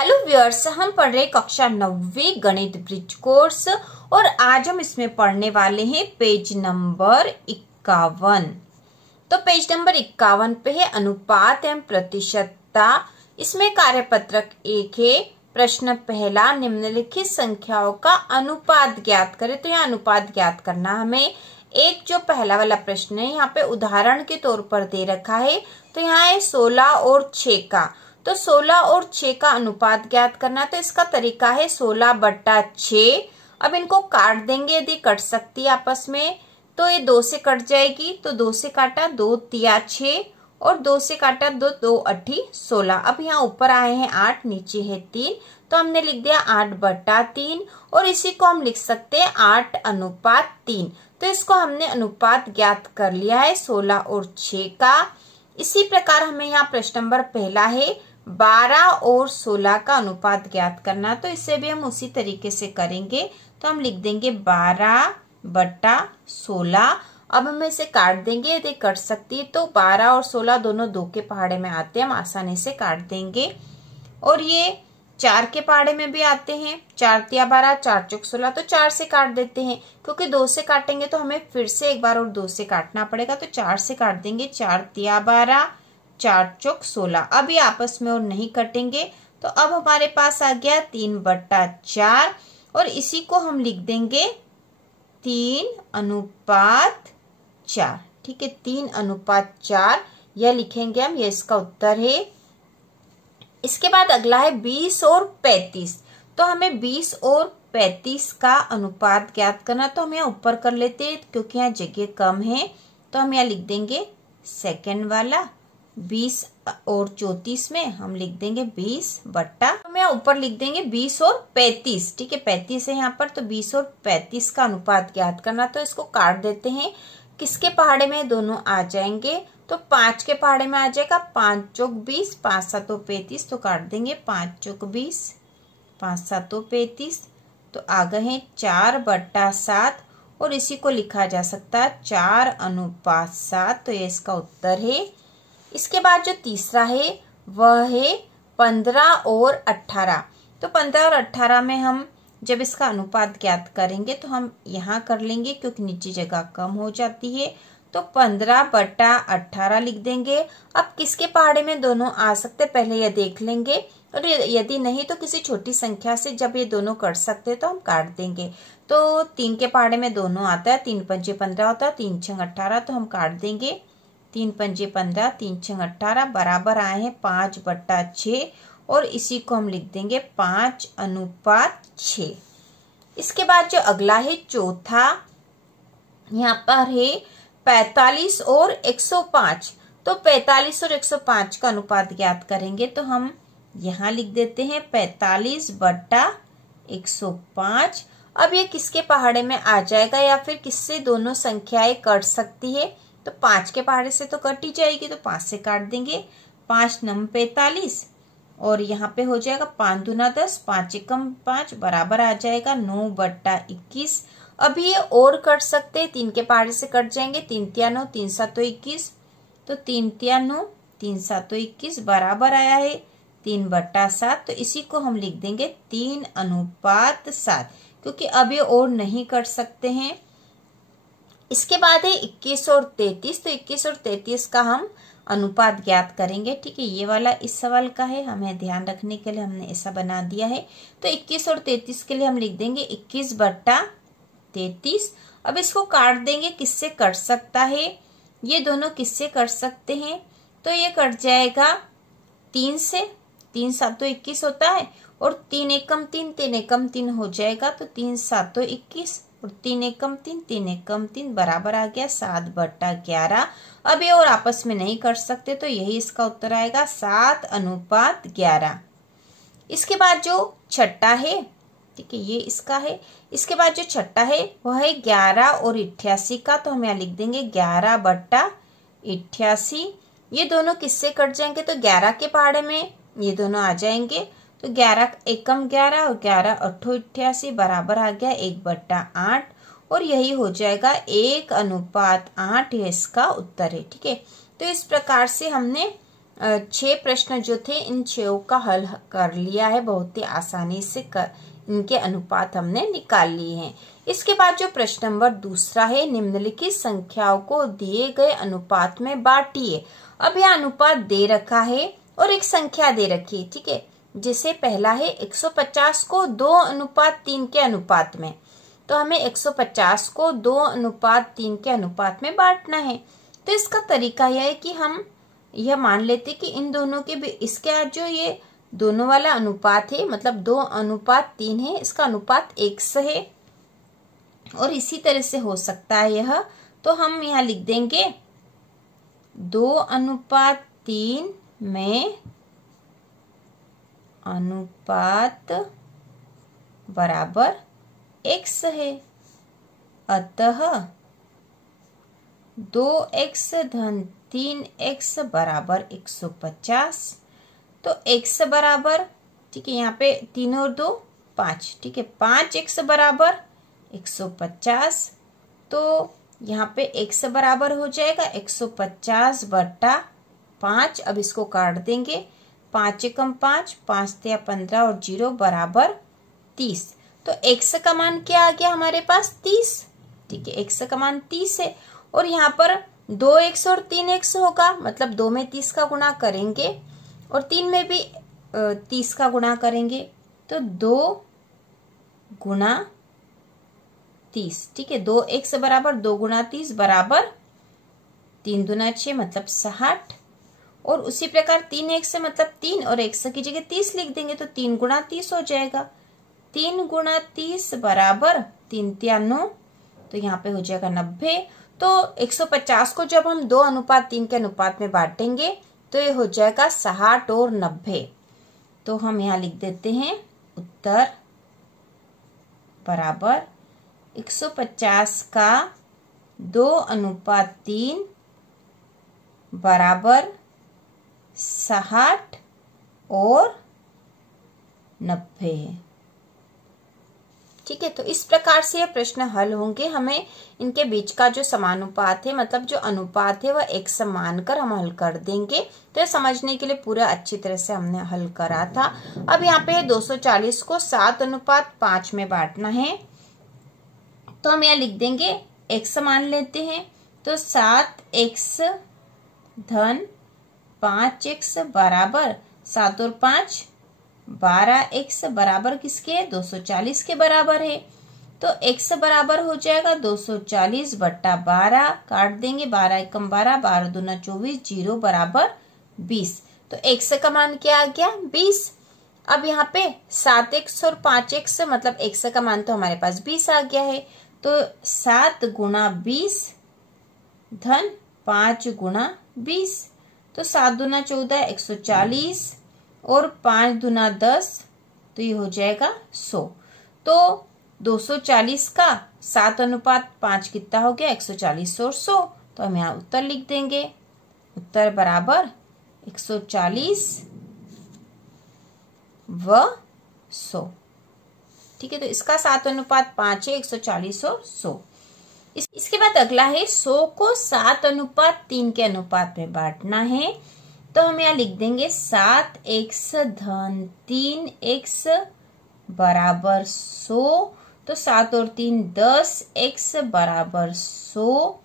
Hello viewers, हम पढ़ रहे कक्षा 9वीं गणित ब्रिज कोर्स और आज हम इसमें पढ़ने वाले हैं पेज नंबर 51। तो पेज नंबर 51 पे है अनुपात एवं प्रतिशतता। इसमें कार्यपत्रक 1 है। प्रश्न पहला, निम्नलिखित संख्याओं का अनुपात ज्ञात करें। तो यहाँ अनुपात ज्ञात करना हमें। एक जो पहला वाला प्रश्न है यहाँ पे उदाहरण के तौर पर दे रखा है। तो यहाँ है 16 और 6 का। तो 16 और 6 का अनुपात ज्ञात करना। तो इसका तरीका है 16/6। अब इनको काट देंगे, यदि कट सकती है आपस में तो ये 2 से कट जाएगी। तो 2 से काटा 2 तिया 6 और 2 से काटा 2 2 8 16। अब यहाँ ऊपर आए हैं 8, नीचे है 3, तो हमने लिख दिया 8/3 और इसी को हम लिख सकते हैं 8:3। तो इसको हमने अनुपात ज्ञात कर लिया है 16 और 6 का। इसी प्रकार हमें यहाँ प्रश्न नंबर पहला है 12 और 16 का अनुपात ज्ञात करना। तो इसे भी हम उसी तरीके से करेंगे। तो हम लिख देंगे 12/16। अब हम इसे काट देंगे, यदि कट सकती है तो 12 और 16 दोनों 2 के पहाड़े में आते हैं, हम आसानी से काट देंगे। और ये 4 के पहाड़े में भी आते हैं। 4 तिया 12, 4 चौक 16, तो 4 से काट देते हैं, क्योंकि 2 से काटेंगे तो हमें फिर से एक बार और 2 से काटना पड़ेगा। तो 4 से काट देंगे। 4 तिया 12, 4 चौक 16। अब ये आपस में और नहीं कटेंगे। तो अब हमारे पास आ गया 3/4 और इसी को हम लिख देंगे 3:4। ठीक है, 3:4 यह लिखेंगे हम। ये इसका उत्तर है। इसके बाद अगला है 20 और 35। तो हमें 20 और 35 का अनुपात ज्ञात करना। तो हम यहाँ ऊपर कर लेते हैं, क्योंकि यहाँ जगह कम है। तो हम यहाँ लिख देंगे सेकंड वाला। 20 और 34 में हम लिख देंगे 20 बट्टा, हम यहाँ ऊपर लिख देंगे 20 और 35। ठीक है, 35 है यहाँ पर। तो 20 और 35 का अनुपात ज्ञात करना। तो इसको काट देते हैं। किसके पहाड़े में दोनों आ जाएंगे? तो 5 के पहाड़े में आ जाएगा। 5 चौक 20, 5 7 35। तो काट देंगे 5 चौक 20, 5 7 35। तो आ गए हैं 4/7 और इसी को लिखा जा सकता है 4:7। तो ये इसका उत्तर है। इसके बाद जो तीसरा है वह है 15 और 18। तो 15 और 18 में हम जब इसका अनुपात ज्ञात करेंगे तो हम यहाँ कर लेंगे, क्योंकि नीचे जगह कम हो जाती है। तो 15/18 लिख देंगे। अब किसके पहाड़े में दोनों आ सकते पहले यह देख लेंगे, और यदि नहीं तो किसी छोटी संख्या से जब ये दोनों कट सकते तो हम काट देंगे। तो 3 के पहाड़े में दोनों आता है। 3 पंजे 15 होता है, 3 छंग 18। तो हम काट देंगे। 3 पंजे 15, 3 छंग 18 बराबर आए हैं 5/6 और इसी को हम लिख देंगे 5:6। इसके बाद जो अगला है चौथा, यहाँ पर है 45 और 105। तो 45 और 105 का अनुपात ज्ञात करेंगे। तो हम यहाँ लिख देते हैं 45/105। अब ये किसके पहाड़े में आ जाएगा या फिर किससे दोनों संख्याएं कट सकती है? तो 5 के पहाड़े से तो कट ही जाएगी। तो 5 से काट देंगे। 5 9 45 और यहाँ पे हो जाएगा 5 दूना 10, 5 एकम 5 बराबर आ जाएगा 9/21। अभी ये और कट सकते हैं। 3 के पहाड़े से कट जाएंगे। 3 तिया 9, 3 7 21। तो 3 तिया 9, 3 7 21 बराबर आया है 3/7। तो इसी को हम लिख देंगे 3:7, क्योंकि अब ये और नहीं कट सकते हैं। इसके बाद है 21 और 33। तो 21 और 33 का हम अनुपात ज्ञात करेंगे। ठीक है, ये वाला इस सवाल का है, हमें ध्यान रखने के लिए हमने ऐसा बना दिया है। तो 21 और 33 के लिए हम लिख देंगे 21/33। अब इसको काट देंगे। किससे कट सकता है? ये दोनों किससे कट सकते हैं? तो ये कट जाएगा 3 से। 3 7 21 होता है और 3 एकम 3, 3 एकम 3 हो जाएगा। तो 3 7 21 और 3 एकम 3, 3 एकम 3 बराबर आ गया 7/11। अब ये और आपस में नहीं कर सकते, तो यही इसका उत्तर आएगा 7:11। इसके बाद जो छठा है, ठीक है, ये इसका है। इसके बाद जो छठा है वह है 11 और 88 का। तो हम यहाँ लिख देंगे 11/88। ये दोनों किससे कट जाएंगे? तो 11 के पहाड़े में ये दोनों आ जाएंगे। तो 11 एकम 11 और 11 8 88 बराबर आ गया 1/8 और यही हो जाएगा 1:8। ये इसका उत्तर है। ठीक है, तो इस प्रकार से हमने 6 प्रश्न जो थे इन 6 का हल कर लिया है, बहुत ही आसानी से इनके अनुपात हमने निकाल लिए हैं। इसके बाद जो प्रश्न नंबर दूसरा है, निम्नलिखित संख्याओं को दिए गए अनुपात में बांटिए। अब यह अनुपात दे रखा है और एक संख्या दे रखी है, ठीक है। जैसे पहला है 150 को 2:3 के अनुपात में, तो हमें 150 को 2:3 के अनुपात में बांटना है। तो इसका तरीका यह है कि हम यह मान लेते कि इन दोनों के इसके आज जो ये दोनों वाला अनुपात है, मतलब 2:3 है, इसका अनुपात 1 है। और इसी तरह से हो सकता है यह, तो हम यहाँ लिख देंगे 2:3 में अनुपात बराबर x है, अतः 2x धन 3x बराबर 150। तो x बराबर, ठीक है, यहाँ पे 3 और 2 5, ठीक है, 5x बराबर 150। तो यहाँ पे x बराबर हो जाएगा 150 बटा 5। अब इसको काट देंगे, 5 एकम 5, 5 तिया 15 और 0 बराबर 30। तो x का मान क्या आ गया हमारे पास? 30, ठीक है, x का मान 30 है। और यहाँ पर 2x और 3x होगा, मतलब 2 में 30 का गुणा करेंगे और 3 में भी 30 का गुणा करेंगे, तो 2 गुणा 30, ठीक है। 2x बराबर 2 गुणा 30 बराबर 3 दूना 6, मतलब 60। और उसी प्रकार 3x मतलब 3 और x की जगह 30 लिख देंगे, तो 3 गुणा 30 हो जाएगा। 3 गुणा 30 बराबर 3 तिया 9, तो यहाँ पे हो जाएगा 90। तो 150 को जब हम 2:3 के अनुपात में बांटेंगे तो ये हो जाएगा 60 और 90। तो हम यहाँ लिख देते हैं उत्तर बराबर 150 का 2:3 बराबर 60 और 90 है, ठीक है। तो इस प्रकार से ये प्रश्न हल होंगे। हमें इनके बीच का जो समानुपात है, मतलब जो अनुपात है, वह एक समान कर हम हल कर देंगे। तो ये समझने के लिए पूरा अच्छी तरह से हमने हल करा था। अब यहाँ पे 240 को 7:5 में बांटना है, तो हम यहाँ लिख देंगे x मान लेते हैं, तो 7x धन 5x बराबर 7 और 5 12x बराबर किसके है? 240 के बराबर है। तो x बराबर हो जाएगा 240 बट्टा 12, काट देंगे, 12 एकम 12, 12 दूना 24, 0 बराबर 20। तो x का मान क्या आ गया? 20। अब यहाँ पे 7x और 5x, मतलब x का मान तो हमारे पास 20 आ गया है। तो 7 गुणा 20 धन 5 गुणा 20, तो 7 दूना 14 140 और 5 दूना 10, तो ये हो जाएगा 100। तो 240 का 7:5 कितना हो गया? 140 और 100। तो हम यहाँ उत्तर लिख देंगे, उत्तर बराबर 140 व 100, ठीक है। तो इसका 7:5 है, 140 और 100। इसके बाद अगला है 100 को 7:3 के अनुपात में बांटना है, तो हम यहाँ लिख देंगे 7x धन 3x बराबर 100। तो 7 और 3 10x बराबर 100,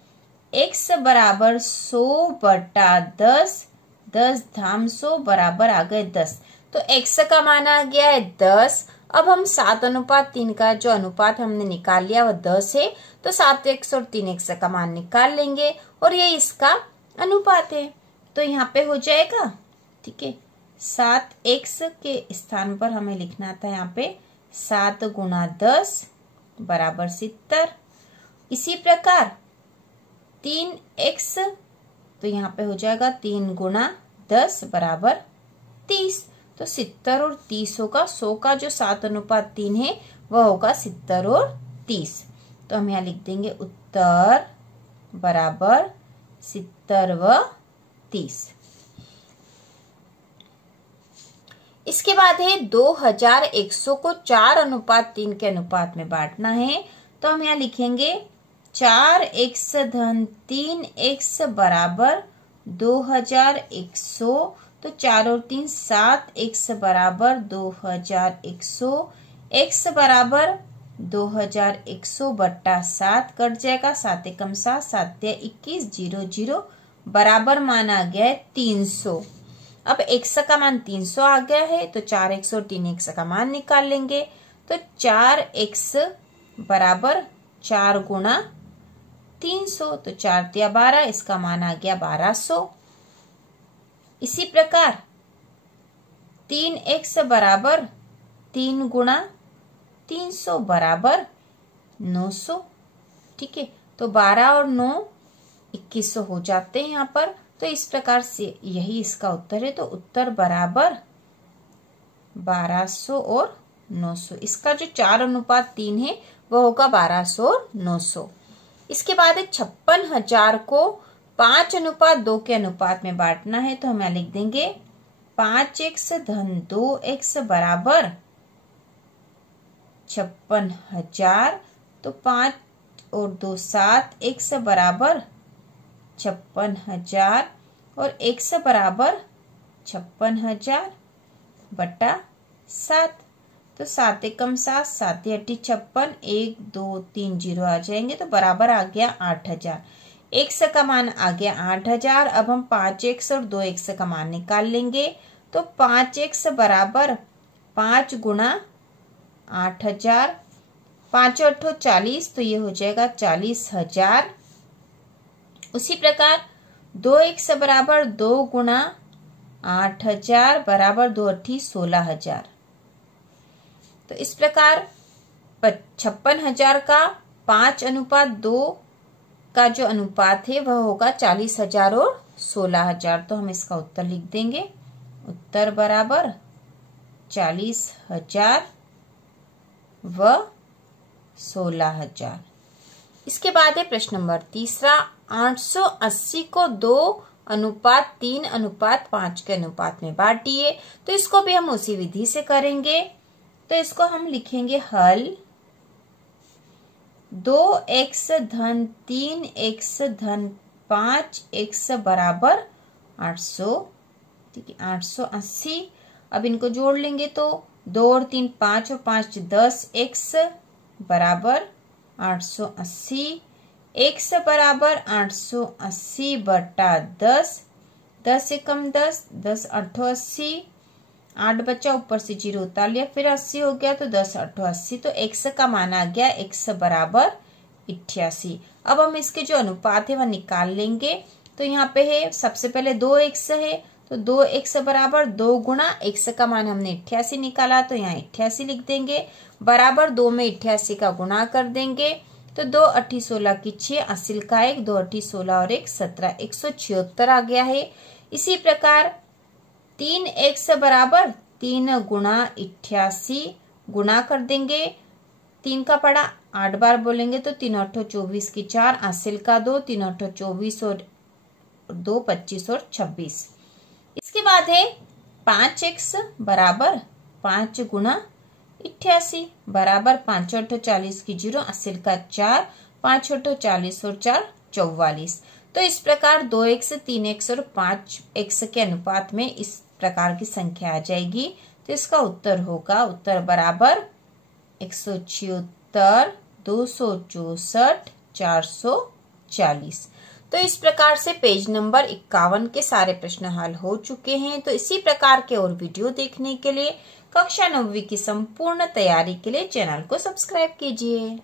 x बराबर 100 बटा 10, 10 धाम 100 बराबर आ गए 10। तो x का मान आ गया है 10। अब हम 7:3 का जो अनुपात हमने निकाल लिया वह 10 है, तो 7x और 3x का मान निकाल लेंगे और ये इसका अनुपात है। तो यहाँ पे हो जाएगा, ठीक है, 7x के स्थान पर हमें लिखना था यहाँ पे 7 गुणा 10 बराबर 70। इसी प्रकार 3x, तो यहाँ पे हो जाएगा 3 गुणा 10 बराबर 30। तो 70 और 30 होगा। 100 का जो 7:3 है वह होगा 70 और 30। तो हम यहाँ लिख देंगे उत्तर बराबर 70 व 30। इसके बाद है 2100 को 4:3 के अनुपात में बांटना है, तो हम यहाँ लिखेंगे 4x धन 3x बराबर 2100। तो 4 और 3 7, x बराबर 2100, x बराबर 2100 बट्टा 7 कट जाएगा, 7 एकम 7, 7 21, 0 0 बराबर मान आ गया है 300। अब x का मान 300 आ गया है तो 4x और 3x का मान निकाल लेंगे। तो 4x बराबर 4 गुणा 300, तो 4 तिया 12, इसका मान आ गया 1200। इसी प्रकार 3x बराबर 3 गुणा 300 बराबर 900। ठीक है, तो 12 और 9 2100 हो जाते हैं यहाँ पर। तो इस प्रकार से यही इसका उत्तर है। तो उत्तर बराबर 1200 और 900। इसका जो 4:3 है वो होगा 1200 और 900। इसके बाद 56,000 को 5:2 के अनुपात में बांटना है। तो हम यहाँ लिख देंगे 5x धन 2x बराबर 56,000। तो 5 और 2 7, x बराबर 56,000 और x बराबर 56,000 बटा 7। तो 7 एकम 7, 7 अट्ठी 56, 1 2 3 0 आ जाएंगे तो बराबर आ गया 8,000। x का मान आ गया 8,000। अब हम 5x और 2x का मान निकाल लेंगे। तो 5x बराबर 5 गुणा 8,000, 5 8 40, तो ये हो जाएगा 40,000। उसी प्रकार 2x बराबर 2 गुणा 8,000 बराबर 2 अट्ठी 16,000। तो इस प्रकार 56,000 का 5:2 का जो अनुपात है वह होगा 40,000 और 16,000। तो हम इसका उत्तर लिख देंगे। उत्तर बराबर 40,000 व 16,000। इसके बाद है प्रश्न नंबर 3, 880 को 2:3:5 के अनुपात में बांटिए। तो इसको भी हम उसी विधि से करेंगे। तो इसको हम लिखेंगे हल 2x धन 3x धन 5x बराबर 800। ठीक है, 880। अब इनको जोड़ लेंगे तो 2 और 3 5 और 5 10x बराबर 880। x बराबर 880 बटा 10, 10 एकम 10, 10 8 80, 8 बचा, ऊपर से 0 उतार लिया, फिर 80 हो गया तो 10 8 80। तो x का मान आ गया x बराबर 88। अब हम इसके जो अनुपात है वह निकाल लेंगे। तो यहाँ पे है सबसे पहले 2x है तो 2x बराबर 2 गुणा x का मान हमने 88 निकाला तो यहाँ 88 लिख देंगे, बराबर 2 में 88 का गुणा कर देंगे। तो 2 अट्ठी 16 की 6, 80 का 1, 2 अट्ठी 16 और 1 17, 176 आ गया है। इसी प्रकार 3x बराबर 3 गुणा 88 गुणा कर देंगे। 3 का पड़ा 8 बार बोलेंगे तो 3 8 24 की 4, 80 का 2, 3 8 24 और 2 25 और 26। इसके बाद है 5x बराबर 5 गुणा 88 बराबर 5 8 40 की 0, 80 का 4, 5 8 40 और 4 44। तो इस प्रकार 2x 3x और 5x के अनुपात में इस प्रकार की संख्या आ जाएगी। तो इसका उत्तर होगा, उत्तर बराबर 176, 264, 440। तो इस प्रकार से पेज नंबर 51 के सारे प्रश्न हल हो चुके हैं। तो इसी प्रकार के और वीडियो देखने के लिए कक्षा 9वीं की संपूर्ण तैयारी के लिए चैनल को सब्सक्राइब कीजिए।